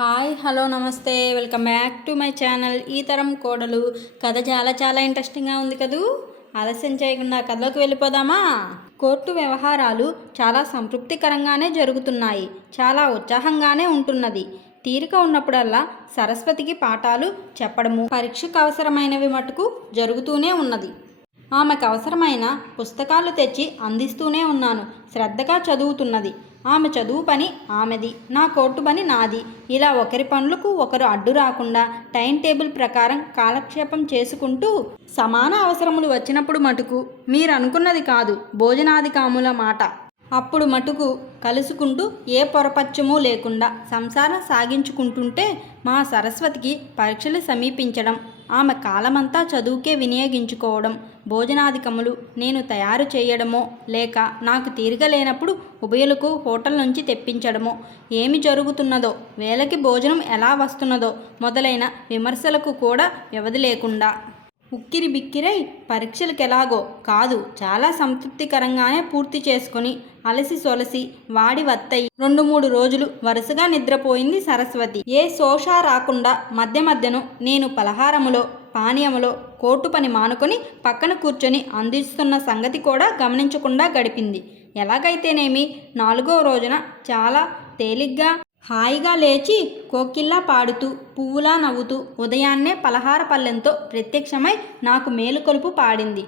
Hi hello namaste. Welcome back to my channel ఈ తరం కోడలు. కథ చాలా చాలా ఇంట్రెస్టింగ్గా ఉంది కదూ? ఆలస్యం చేయకుండా కథలోకి వెళ్ళిపోదామా? కోర్టు వ్యవహారాలు చాలా సంతృప్తికరంగానే జరుగుతున్నాయి. చాలా ఉత్సాహంగానే ఉంటున్నది. తీరిక ఉన్నప్పుడల్లా సరస్వతికి పాఠాలు చెప్పడము పరీక్షకు అవసరమైనవి మటుకు జరుగుతూనే ఉన్నది. ఆమెకు అవసరమైన పుస్తకాలు తెచ్చి అందిస్తూనే ఉన్నాను. శ్రద్ధగా చదువుతున్నది. ఆమె చదువు పని ఆమెది నా కోర్టు పని నాది. ఇలా ఒకరి పనులకు ఒకరు అడ్డు రాకుండా టైం టేబుల్ ప్రకారం కాలక్షేపం చేసుకుంటూ సమాన అవసరములు వచ్చినప్పుడు మటుకు మీరు అనుకున్నది కాదు భోజనాధికాముల మాట. అప్పుడు మటుకు కలుసుకుంటూ ఏ పొరపచ్చము లేకుండా సంసారం సాగించుకుంటుంటే మా సరస్వతికి పరీక్షలు సమీపించడం ఆమె కాలమంతా చదువుకే వినియోగించుకోవడం భోజనాధికములు నేను తయారు చేయడమో లేక నాకు తీరిక లేనప్పుడు ఉభయలకు హోటల్ నుంచి తెప్పించడమో ఏమి జరుగుతున్నదో వేళకి భోజనం ఎలా వస్తున్నదో మొదలైన విమర్శలకు కూడా వ్యవధి లేకుండా ఉక్కిరి బిక్కిరై పరీక్షలకు ఎలాగో కాదు చాలా సంతృప్తికరంగానే పూర్తి చేసుకుని అలసి సొలసి వాడి వత్తయి. రెండు మూడు రోజులు వరుసగా నిద్రపోయింది సరస్వతి. ఏ శోష రాకుండా మధ్య మధ్యను నేను పలహారములో పానీయములో కోటు పని మానుకొని పక్కన కూర్చొని అందిస్తున్న సంగతి కూడా గమనించకుండా గడిపింది. ఎలాగైతేనేమి నాలుగో రోజున చాలా తేలిగ్గా హాయిగా లేచి కోకిల్లా పాడుతూ పువ్వులా నవ్వుతూ ఉదయాన్నే పలహార పల్లెంతో ప్రత్యక్షమై నాకు మేలుకొలుపు పాడింది.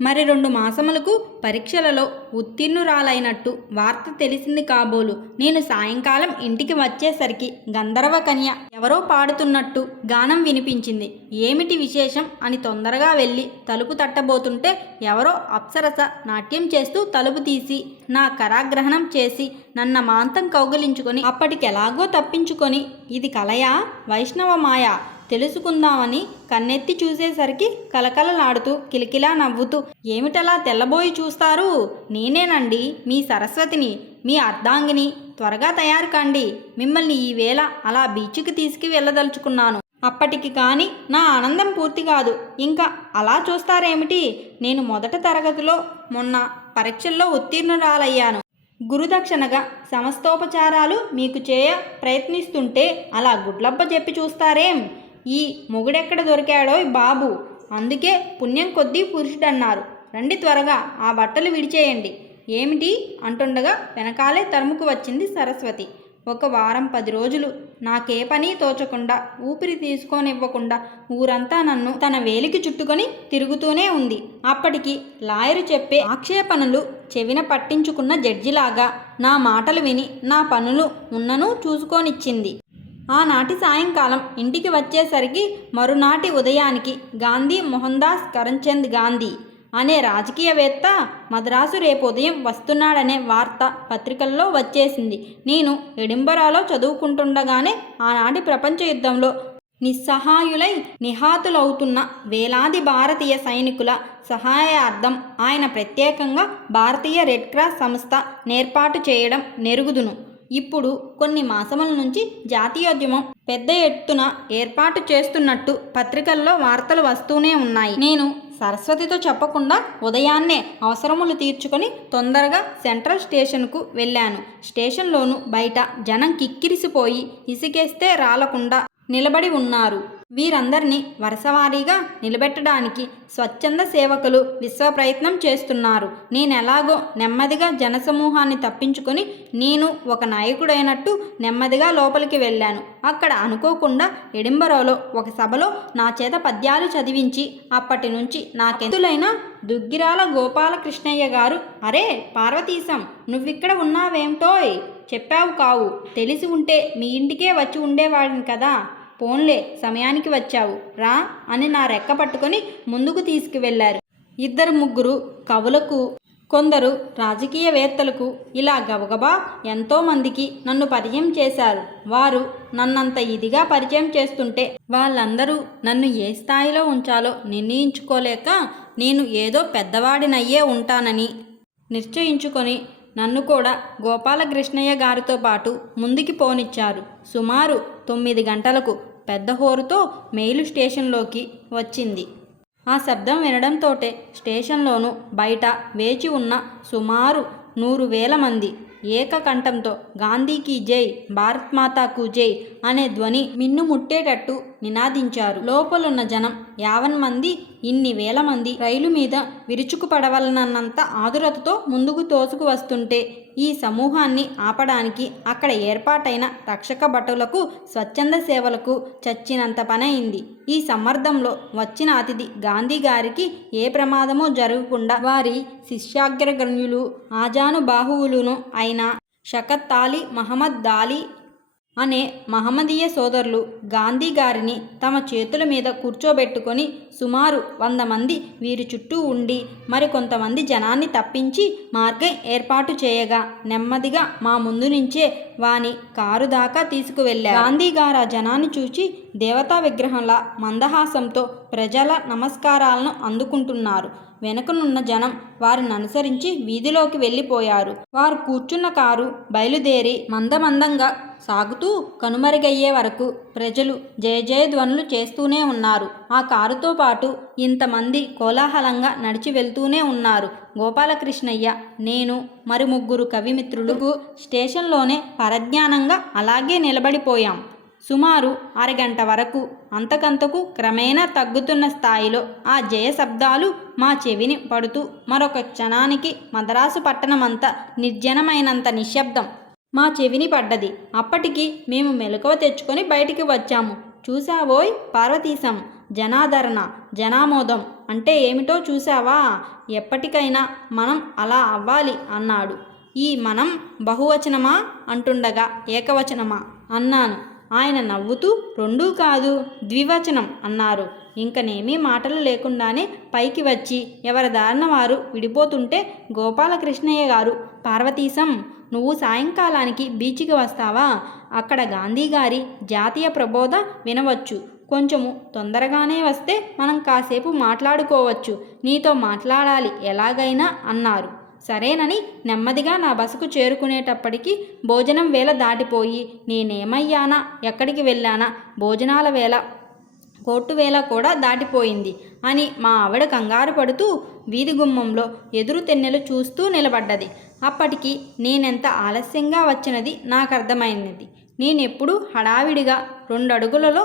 మరి రెండు మాసములకు పరీక్షలలో ఉత్తీర్ణురాలైనట్టు వార్త తెలిసింది కాబోలు. నేను సాయంకాలం ఇంటికి వచ్చేసరికి గంధర్వ కన్య ఎవరో పాడుతున్నట్టు గానం వినిపించింది. ఏమిటి విశేషం? అని తొందరగా వెళ్ళి తలుపు తట్టబోతుంటే ఎవరో అప్సరస నాట్యం చేస్తూ తలుపు తీసి నా కరాగ్రహణం చేసి నన్న మాంతం కౌగిలించుకొని అప్పటికెలాగో తప్పించుకొని ఇది కలయా? వైష్ణవ మాయా? తెలుసుకుందామని కన్నెత్తి చూసేసరికి కలకలలాడుతూ కిలకిలా నవ్వుతూ ఏమిటలా తెల్లబోయి చూస్తారు? నేనేనండి మీ సరస్వతిని మీ అర్ధాంగిని. త్వరగా తయారు కండి. మిమ్మల్ని ఈవేళ అలా బీచ్కి తీసుకు వెళ్ళదలుచుకున్నాను. అప్పటికి కానీ నా ఆనందం పూర్తి కాదు. ఇంకా అలా చూస్తారేమిటి? నేను మొదట తరగతిలో మొన్న పరీక్షల్లో ఉత్తీర్ణురాలయ్యాను. గురుదక్షిణగా సమస్తోపచారాలు మీకు చేయ ప్రయత్నిస్తుంటే అలా గుడ్లబ్బ చెప్పి చూస్తారేం? ఈ మొగుడెక్కడ దొరికాడో బాబు. అందుకే పుణ్యం కొద్దీ పురుషుడన్నారు. రండి త్వరగా ఆ బట్టలు విడిచేయండి. ఏమిటి? అంటుండగా వెనకాలే తరుముకు వచ్చింది సరస్వతి. ఒక వారం పది రోజులు. నాకే పని తోచకుండా ఊపిరి తీసుకోనివ్వకుండా ఊరంతా నన్ను తన వేలికి చుట్టుకొని తిరుగుతూనే ఉంది. అప్పటికి లాయరు చెప్పే ఆక్షేపణలు చెవిన పట్టించుకున్న జడ్జిలాగా నా మాటలు విని నా పనులు ఉన్నను చూసుకోనిచ్చింది. ఆనాటి సాయంకాలం ఇంటికి వచ్చేసరికి మరునాటి ఉదయానికి గాంధీ మోహన్దాస్ కరంచంద్ గాంధీ అనే రాజకీయవేత్త మద్రాసు రేపు ఉదయం వస్తున్నాడనే వార్త పత్రికల్లో వచ్చేసింది. నేను ఎడింబరాలో చదువుకుంటుండగానే ఆనాటి ప్రపంచ యుద్ధంలో నిస్సహాయులై నిహాతులవుతున్న వేలాది భారతీయ సైనికుల సహాయార్థం ఆయన ప్రత్యేకంగా భారతీయ రెడ్ క్రాస్ సంస్థ నేర్పాటు చేయడం నెరుగుదును. ఇప్పుడు కొన్ని మాసముల నుంచి జాతీయోద్యమం పెద్ద ఎత్తున ఏర్పాటు చేస్తున్నట్టు పత్రికల్లో వార్తలు వస్తూనే ఉన్నాయి. నేను సరస్వతితో చెప్పకుండా ఉదయాన్నే అవసరములు తీర్చుకొని తొందరగా సెంట్రల్ స్టేషన్కు వెళ్ళాను. స్టేషన్లోను బయట జనం కిక్కిరిసిపోయి ఇసుకేస్తే రాలకుండా నిలబడి ఉన్నారు. వీరందరినీ వరుసవారీగా నిలబెట్టడానికి స్వచ్ఛంద సేవకులు విశ్వ ప్రయత్నం చేస్తున్నారు. నేనెలాగో నెమ్మదిగా జనసమూహాన్ని తప్పించుకొని నేను ఒక నాయకుడైనట్టు నెమ్మదిగా లోపలికి వెళ్ళాను. అక్కడ అనుకోకుండా ఎడింబరోలో ఒక సభలో నా చేత పద్యాలు చదివించి అప్పటి నుంచి నాకెంతులైన దుగ్గిరాల గోపాలకృష్ణయ్య గారు అరే పార్వతీశం నువ్విక్కడ ఉన్నావేంటోయ్? చెప్పావు కావు. తెలిసి ఉంటే మీ ఇంటికే వచ్చి ఉండేవాడిని కదా. పోన్లే సమయానికి వచ్చావు. రా అని నా రెక్క పట్టుకొని ముందుకు తీసుకువెళ్ళారు ఇద్దరు ముగ్గురు కవులకు కొందరు రాజకీయవేత్తలకు ఇలా గబగబా ఎంతోమందికి నన్ను పరిచయం చేశారు. వారు నన్నంత ఇదిగా పరిచయం చేస్తుంటే వాళ్ళందరూ నన్ను ఏ స్థాయిలో ఉంచాలో నిర్ణయించుకోలేక నేను ఏదో పెద్దవాడినయ్యే ఉంటానని నిశ్చయించుకొని నన్ను కూడా గోపాలకృష్ణయ్య గారితో పాటు ముందుకి పోనిచ్చారు. సుమారు తొమ్మిది గంటలకు పెద్ద హోరుతో మెయిలు స్టేషన్లోకి వచ్చింది. ఆ శబ్దం వినడంతోటే స్టేషన్లోనూ బయట వేచి ఉన్న సుమారు నూరు వేల మంది ఏకకంఠంతో గాంధీకి జై భారత్ మాతాకు జై అనే ధ్వని మిన్నుముట్టేటట్టు నినాదించారు. లోపలున్న జనం యావన్ మంది ఇన్ని వేల మంది రైలు మీద విరుచుకు పడవలనన్నంత ఆదురతతో ముందుకు తోసుకు వస్తుంటే ఈ సమూహాన్ని ఆపడానికి అక్కడ ఏర్పాటైన రక్షక భటులకు స్వచ్ఛంద సేవలకు చచ్చినంత పనైంది ఈ సమ్మర్దంలో వచ్చిన అతిథి గాంధీ గారికి ఏ ప్రమాదమూ జరగకుండా వారి శిష్యాగ్రగణ్యులు ఆజానుబాహువులును అయిన షకత్ అలీ మహమ్మద్ దాలీ అనే మహమ్మదీయ సోదరులు గాంధీ గారిని తమ చేతుల మీద కూర్చోబెట్టుకొని సుమారు వంద మంది వీరి చుట్టూ ఉండి మరికొంతమంది జనాన్ని తప్పించి మార్గం ఏర్పాటు చేయగా నెమ్మదిగా మా ముందు నుంచే వాని కారు దాకా తీసుకువెళ్ళారు. గాంధీ గారు ఆ జనాన్ని చూచి దేవతా విగ్రహంలా మందహాసంతో ప్రజల నమస్కారాలను అందుకుంటున్నారు. వెనుకనున్న జనం వారిని అనుసరించి వీధిలోకి వెళ్ళిపోయారు. వారు కూర్చున్న కారు బయలుదేరి మందమందంగా సాగుతూ కనుమరుగయ్యే వరకు ప్రజలు జయ జయ ధ్వనులు చేస్తూనే ఉన్నారు. ఆ కారుతో పాటు ఇంతమంది కోలాహలంగా నడిచి వెళ్తూనే ఉన్నారు. గోపాలకృష్ణయ్య నేను మరి ముగ్గురు కవిమిత్రులకు స్టేషన్లోనే పరజ్ఞానంగా అలాగే నిలబడిపోయాం. సుమారు అరగంట వరకు అంతకంతకు క్రమేణా తగ్గుతున్న స్థాయిలో ఆ జయ శబ్దాలు మా చెవిని పడుతూ మరొక క్షణానికి మద్రాసు పట్టణమంతా నిర్జనమైనంత నిశ్శబ్దం మా చెవిని పడ్డది. అప్పటికి మేము మెలకువ తెచ్చుకొని బయటికి వచ్చాము. చూసావోయ్ పార్వతీశం! జనాదరణ జనామోదం అంటే ఏమిటో చూసావా ఎప్పటికైనా మనం అలా అవ్వాలి అన్నాడు. ఈ మనం బహువచనమా? అంటుండగా ఏకవచనమా? అన్నాను. ఆయన నవ్వుతూ రెండూ కాదు ద్వివచనం అన్నారు. ఇంకనేమీ మాటలు లేకుండానే పైకి వచ్చి ఎవరి దారిన వారు విడిపోతుంటే గోపాలకృష్ణయ్య గారు పార్వతీశం నువ్వు సాయంకాలానికి బీచ్కి వస్తావా? అక్కడ గాంధీ గారి జాతీయ ప్రబోధ వినవచ్చు. కొంచెము తొందరగానే వస్తే మనం కాసేపు మాట్లాడుకోవచ్చు. నీతో మాట్లాడాలి ఎలాగైనా అన్నారు. సరేనని నెమ్మదిగా నా బసకు చేరుకునేటప్పటికి భోజనం వేళ దాటిపోయి నేనేమయ్యానా? ఎక్కడికి వెళ్ళానా? భోజనాల వేళ కోర్టు వేళ కూడా దాటిపోయింది అని మా ఆవిడ కంగారు పడుతూ వీధి గుమ్మంలో ఎదురు తెన్నెలు చూస్తూ నిలబడ్డది. అప్పటికి నేనెంత ఆలస్యంగా వచ్చినది నాకు అర్థమైనది నేనెప్పుడు హడావిడిగా రెండు అడుగులలో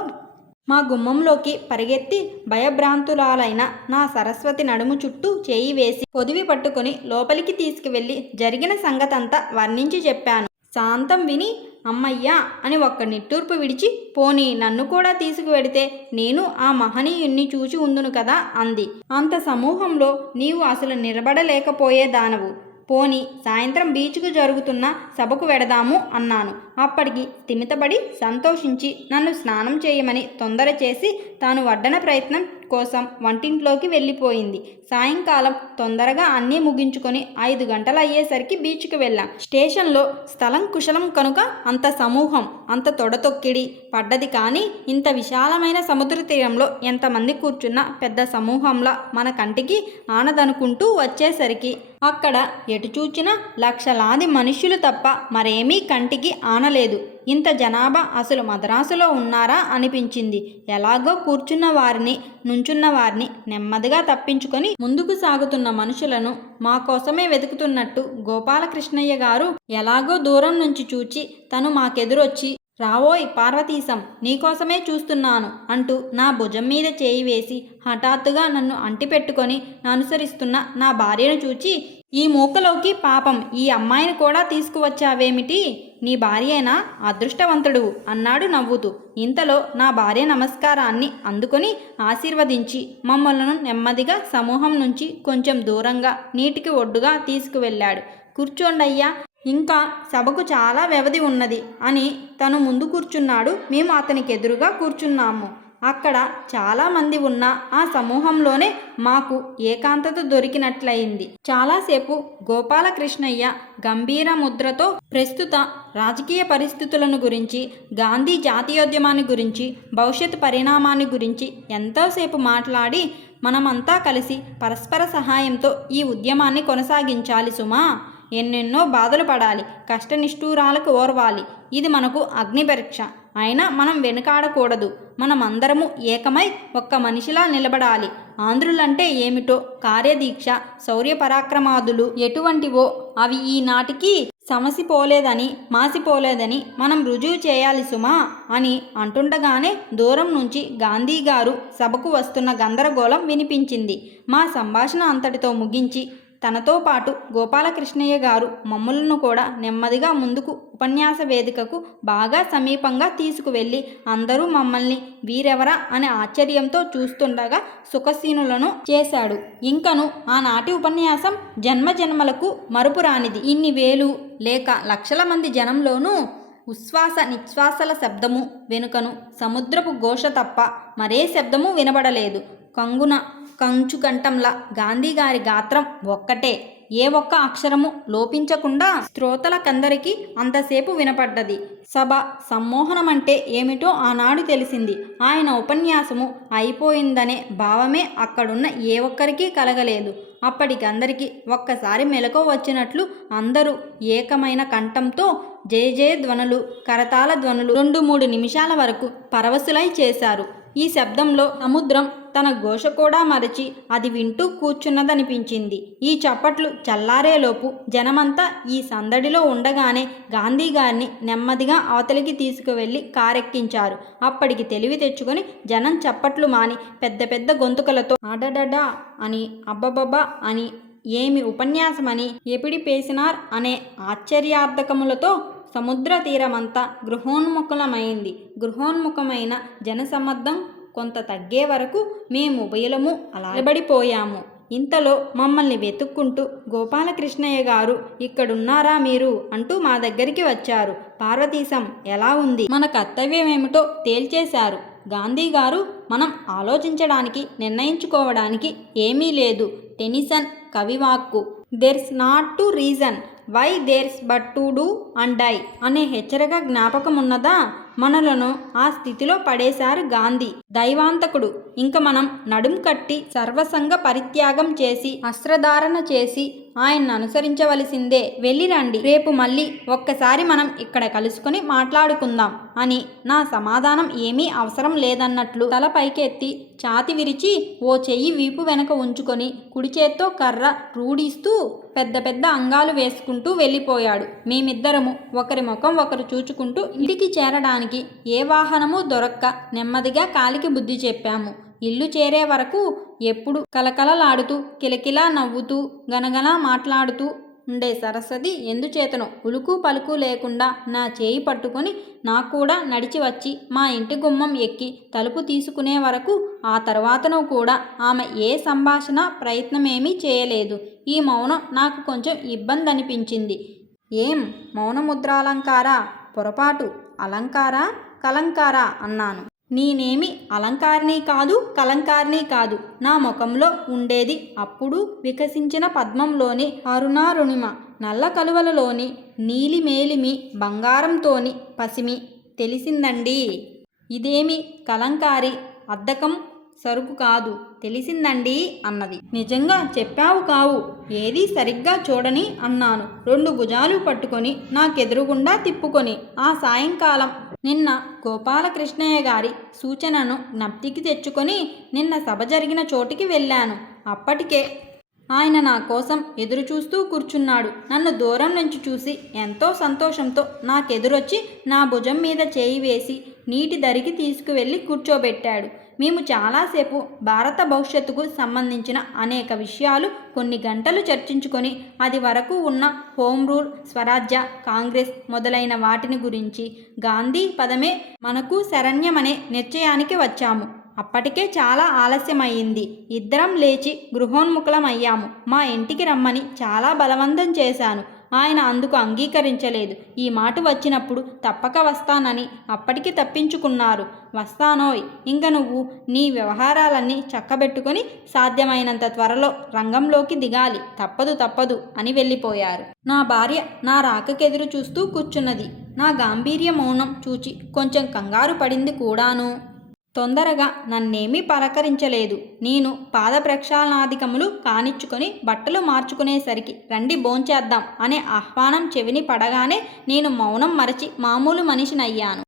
మా గుమ్మంలోకి పరిగెత్తి భయభ్రాంతురాలైన నా సరస్వతి నడుము చుట్టూ చేయి వేసి పొదివి పట్టుకొని లోపలికి తీసుకువెళ్ళి జరిగిన సంగతంతా వర్ణించి చెప్పాను. శాంతం విని అమ్మయ్యా అని ఒక్క నిట్టూర్పు విడిచి పోనీ నన్ను కూడా తీసుకువెడితే నేను ఆ మహనీయుణ్ణి చూచి ఉందును కదా అంది. అంత సమూహంలో నీవు అసలు నిలబడలేకపోయేదానవు. పోని సాయంత్రం బీచ్కు జరుగుతున్న సభకు వెడదాము అన్నాను. అప్పటికి స్థిమితపడి సంతోషించి నన్ను స్నానం చేయమని తొందర చేసి తాను వడ్డన ప్రయత్నం కోసం వంటింట్లోకి వెళ్ళిపోయింది. సాయంకాలం తొందరగా అన్నీ ముగించుకొని ఐదు గంటలు అయ్యేసరికి బీచ్కి వెళ్ళాం. స్టేషన్లో స్థలం కుశలం కనుక అంత సమూహం అంత తొడతొక్కిడి పడ్డది కానీ ఇంత విశాలమైన సముద్ర తీరంలో ఎంతమంది కూర్చున్నా పెద్ద సమూహంలా మన కంటికి ఆనదనుకుంటూ వచ్చేసరికి అక్కడ ఎటు చూచినా లక్షలాది మనుషులు తప్ప మరేమీ కంటికి ఆన లేదు. ఇంత జనాభా అసలు మద్రాసులో ఉన్నారా అనిపించింది. ఎలాగో కూర్చున్న వారిని నుంచున్న వారిని నెమ్మదిగా తప్పించుకొని ముందుకు సాగుతున్న మనుషులను మా కోసమే వెతుకుతున్నట్టు గోపాలకృష్ణయ్య గారు ఎలాగో దూరం నుంచి చూచి తను మాకెదురొచ్చి రావోయ్ పార్వతీశం నీకోసమే చూస్తున్నాను అంటూ నా భుజం మీద చేయి వేసి హఠాత్తుగా నన్ను అంటిపెట్టుకొని అనుసరిస్తున్న నా భార్యను చూచి ఈ మూకలోకి పాపం ఈ అమ్మాయిని కూడా తీసుకువచ్చావేమిటి? నీ భార్యేనా? అదృష్టవంతుడు అన్నాడు నవ్వుతూ. ఇంతలో నా భార్య నమస్కారాన్ని అందుకొని ఆశీర్వదించి మమ్మలను నెమ్మదిగా సమూహం నుంచి కొంచెం దూరంగా నీటికి ఒడ్డుగా తీసుకువెళ్ళాడు. కూర్చోండయ్యా ఇంకా సభకు చాలా వ్యవధి ఉన్నది అని తను ముందు కూర్చున్నాడు. మేము అతనికి ఎదురుగా కూర్చున్నాము. అక్కడ చాలామంది ఉన్న ఆ సమూహంలోనే మాకు ఏకాంతత దొరికినట్లయింది. చాలాసేపు గోపాలకృష్ణయ్య గంభీర ముద్రతో ప్రస్తుత రాజకీయ పరిస్థితులను గురించి గాంధీ జాతీయోద్యమాన్ని గురించి భవిష్యత్ పరిణామాన్ని గురించి ఎంతోసేపు మాట్లాడి మనమంతా కలిసి పరస్పర సహాయంతో ఈ ఉద్యమాన్ని కొనసాగించాలి సుమా. ఎన్నెన్నో బాధలు పడాలి కష్టనిష్ఠూరాలకు ఓర్వాలి. ఇది మనకు అగ్ని పరీక్ష అయినా మనం వెనుకాడకూడదు. మనమందరము ఏకమై ఒక్క మనిషిలా నిలబడాలి. ఆంధ్రులంటే ఏమిటో కార్యదీక్ష శౌర్య పరాక్రమాదులు ఎటువంటివో అవి ఈనాటికి సమసిపోలేదని మాసిపోలేదని మనం రుజువు చేయాలి సుమా అని అంటుండగానే దూరం నుంచి గాంధీ గారు సభకు వస్తున్న గందరగోళం వినిపించింది. మా సంభాషణ అంతటితో ముగించి తనతో పాటు గోపాలకృష్ణయ్య గారు మమ్ములను కూడా నెమ్మదిగా ముందుకు ఉపన్యాస వేదికకు బాగా సమీపంగా తీసుకువెళ్ళి అందరూ మమ్మల్ని వీరెవరా అనే ఆశ్చర్యంతో చూస్తుండగా సుఖసీనులను చేశాడు. ఇంకను ఆనాటి ఉపన్యాసం జన్మ జన్మలకు మరుపురానిది ఇన్ని వేలు లేక లక్షల మంది జనంలోనూ ఉశ్వాస నిశ్వాసల శబ్దము వెనుకను సముద్రపు ఘోష తప్ప మరే శబ్దము వినబడలేదు. కంగున కంచుకంఠంలా గాంధీ గారి గాత్రం ఒక్కటే. ఏ ఒక్క అక్షరము లోపించకుండా శ్రోతలకందరికీ అంతసేపు వినపడ్డది. సభ సమ్మోహనమంటే ఏమిటో ఆనాడు తెలిసింది. ఆయన ఉపన్యాసము అయిపోయిందనే భావమే అక్కడున్న ఏ ఒక్కరికి కలగలేదు. అప్పటికందరికీ ఒక్కసారి మెలకు వచ్చినట్లు అందరూ ఏకమైన కంఠంతో జయ జయ ధ్వనులు కరతాళ ధ్వనులు రెండు మూడు నిమిషాల వరకు పరవశులై చేశారు. ఈ శబ్దంలో సముద్రం తన ఘోష కూడా మరచి అది వింటూ కూర్చున్నదనిపించింది. ఈ చప్పట్లు చల్లారేలోపు జనమంతా ఈ సందడిలో ఉండగానే గాంధీ గారిని నెమ్మదిగా అవతలికి తీసుకువెళ్ళి కారెక్కించారు. అప్పటికి తెలివి తెచ్చుకొని జనం చప్పట్లు మాని పెద్ద పెద్ద గొంతుకలతో అడడడా అని అబ్బబబ్బా అని ఏమి ఉపన్యాసమని ఎపిడి పేసినార్ అనే ఆశ్చర్యార్థకములతో సముద్ర తీరమంతా గృహోన్ముఖలమైంది. గృహోన్ముఖమైన జనసమ్మర్ధం కొంత తగ్గే వరకు మేము ఉభయలము అలా నిలబడిపోయాము. ఇంతలో మమ్మల్ని వెతుక్కుంటూ గోపాలకృష్ణయ్య గారు ఇక్కడున్నారా మీరు? అంటూ మా దగ్గరికి వచ్చారు. పార్వతీశం ఎలా ఉంది? మన కర్తవ్యం ఏమిటో తేల్చేశారు. గాంధీ గారు మనం ఆలోచించడానికి నిర్ణయించుకోవడానికి ఏమీ లేదు. Tennyson కవివాక్కు theirs not to reason why theirs but to do and die అనే హెచ్చరిక జ్ఞాపకం ఉన్నదా మనలను ఆ స్థితిలో పడేశారు గాంధీ. దైవాంతకుడు. ఇంక మనం నడుం కట్టి సర్వసంగ పరిత్యాగం చేసి అస్త్రధారణ చేసి ఆయన్ను అనుసరించవలసిందే. వెళ్ళిరండి రేపు మళ్ళీ ఒక్కసారి మనం ఇక్కడ కలుసుకొని మాట్లాడుకుందాం అని నా సమాధానం ఏమీ అవసరం లేదన్నట్లు తల పైకెత్తి ఛాతి విరిచి ఓ చెయ్యి వీపు వెనక ఉంచుకొని కుడి చేత్తో కర్ర రూడిస్తూ పెద్ద పెద్ద అంగాలు వేసుకుంటూ వెళ్ళిపోయాడు. మేమిద్దరము ఒకరి ముఖం ఒకరు చూచుకుంటూ ఇంటికి చేరడానికి ఏ వాహనము దొరక్క నెమ్మదిగా కాలికి బుద్ధి చెప్పాము. ఇల్లు చేరే వరకు ఎప్పుడు కలకలలాడుతూ కిలకిలా నవ్వుతూ గనగన మాట్లాడుతూ ఉండే సరస్వతి ఎందుచేతనో ఉలుకు పలుకు లేకుండా నా చేయి పట్టుకొని నాకు కూడా నడిచి వచ్చి మా ఇంటి గుమ్మం ఎక్కి తలుపు తీసుకునే వరకు ఆ తర్వాతను కూడా ఆమె ఏ సంభాషణ ప్రయత్నమేమీ చేయలేదు. ఈ మౌనం నాకు కొంచెం ఇబ్బంది అనిపించింది ఏం? మౌనముద్రాలంకారా? పొరపాటు? అలంకార కలంకార అన్నాను. నేనేమి అలంకారిని కాదు కలంకారిని కాదు. నా ముఖంలో ఉండేది అప్పుడు వికసించిన పద్మంలోని అరుణారుణిమ నల్ల కలువలలోని నీలిమేలిమి బంగారంతోని పసిమి. తెలిసిందండి? ఇదేమి కలంకారి అద్దకం సరుకు కాదు. తెలిసిందండి అన్నది. నిజంగా చెప్పావు కావు. ఏది సరిగ్గా చూడని అన్నాను. రెండు భుజాలు పట్టుకొని నాకెదురుగుండా తిప్పుకొని. ఆ సాయంకాలం నిన్న గోపాలకృష్ణయ్య గారి సూచనను జ్ఞప్తికి తెచ్చుకొని నిన్న సభ జరిగిన చోటికి వెళ్ళాను. అప్పటికే ఆయన నా కోసం ఎదురు చూస్తూ కూర్చున్నాడు. నన్ను దూరం నుంచి చూసి ఎంతో సంతోషంతో నాకెదురొచ్చి నా భుజం మీద చేయి వేసి నీటి దరికి తీసుకువెళ్ళి కూర్చోబెట్టాడు. మేము చాలాసేపు భారత భవిష్యత్తుకు సంబంధించిన అనేక విషయాలు కొన్ని గంటలు చర్చించుకొని అది వరకు ఉన్న హోమ్ రూల్ స్వరాజ్య కాంగ్రెస్ మొదలైన వాటిని గురించి గాంధీ పదమే మనకు శరణ్యమనే నిశ్చయానికి వచ్చాము. అప్పటికే చాలా ఆలస్యమయ్యింది ఇద్దరం లేచి గృహోన్ముఖలమయ్యాము. మా ఇంటికి రమ్మని చాలా బలవంతం చేశాను. ఆయన అందుకు అంగీకరించలేదు. ఈ మాట వచ్చినప్పుడు తప్పక వస్తానని అప్పటికి తప్పించుకున్నారు. వస్తానోయ్ ఇంక నువ్వు నీ వ్యవహారాలన్నీ చక్కబెట్టుకొని సాధ్యమైనంత త్వరలో రంగంలోకి దిగాలి. తప్పదు తప్పదు అని వెళ్ళిపోయారు. నా భార్య నా రాకకెదురు చూస్తూ కూర్చున్నది. నా గాంభీర్య మౌనం చూచి కొంచెం కంగారు పడింది కూడాను. తొందరగా నన్నేమీ పలకరించలేదు. నేను పాద ప్రక్షాళనాధికములు కానిచ్చుకొని బట్టలు మార్చుకునేసరికి రండి భోంచేద్దాం అనే ఆహ్వానం చెవిని పడగానే నేను మౌనం మరచి మామూలు మనిషినయ్యాను.